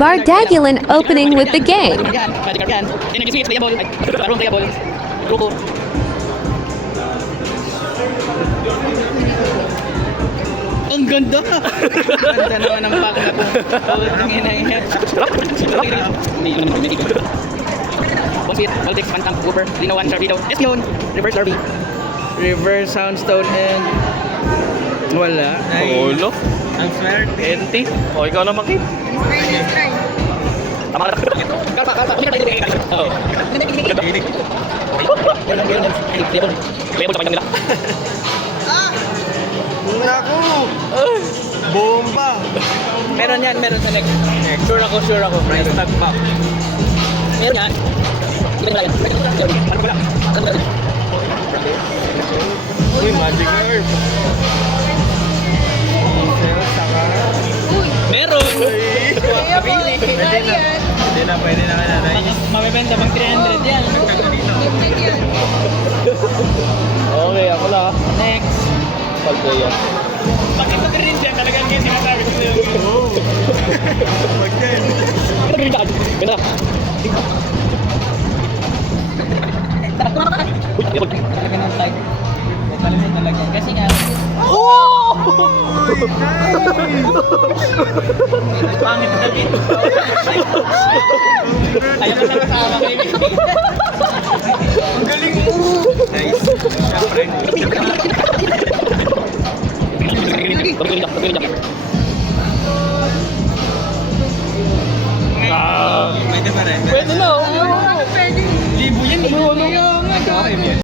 Bardagulan opening with the game. Yan, Magikarp yan. Energy Switch, playable. Ay, larong playable. Grupo. Ang ganda! Ang ganda naman ng pack na po. Ang ina-ina. May tigil. Bombit, Voltex, Phantom, Wooper, Lino 1, Sharpedo, Espeon, Reverse Derby, Reverse Soundstone, and wala. Ulo. Ang swerte. Enti. O, ikaw naman, Kid. Tama ka na. Kalpa. Oo. Playable sa kanya nila. Naku! Bomba! Meron yan, meron sa next. Sure ako. Price tag pa. Meron yan. Hindi mo lang yan. Uy, Magikarp! Meron! Kapili. Pwede na ka na. Mabibenta pang 300 yan. Okay, ako lang. Next. Pag-play yan. Bakit ito rin siya? Talagang yung sinasabi ko sa'yo. Ano rin ka? Ganda. Uy, ito. Talaga ng type. Talaga talaga. Kasi nga. Pangit na dito. Ayaw ko sa kasama kayo. Ang galing mo! Nice. Siyempre.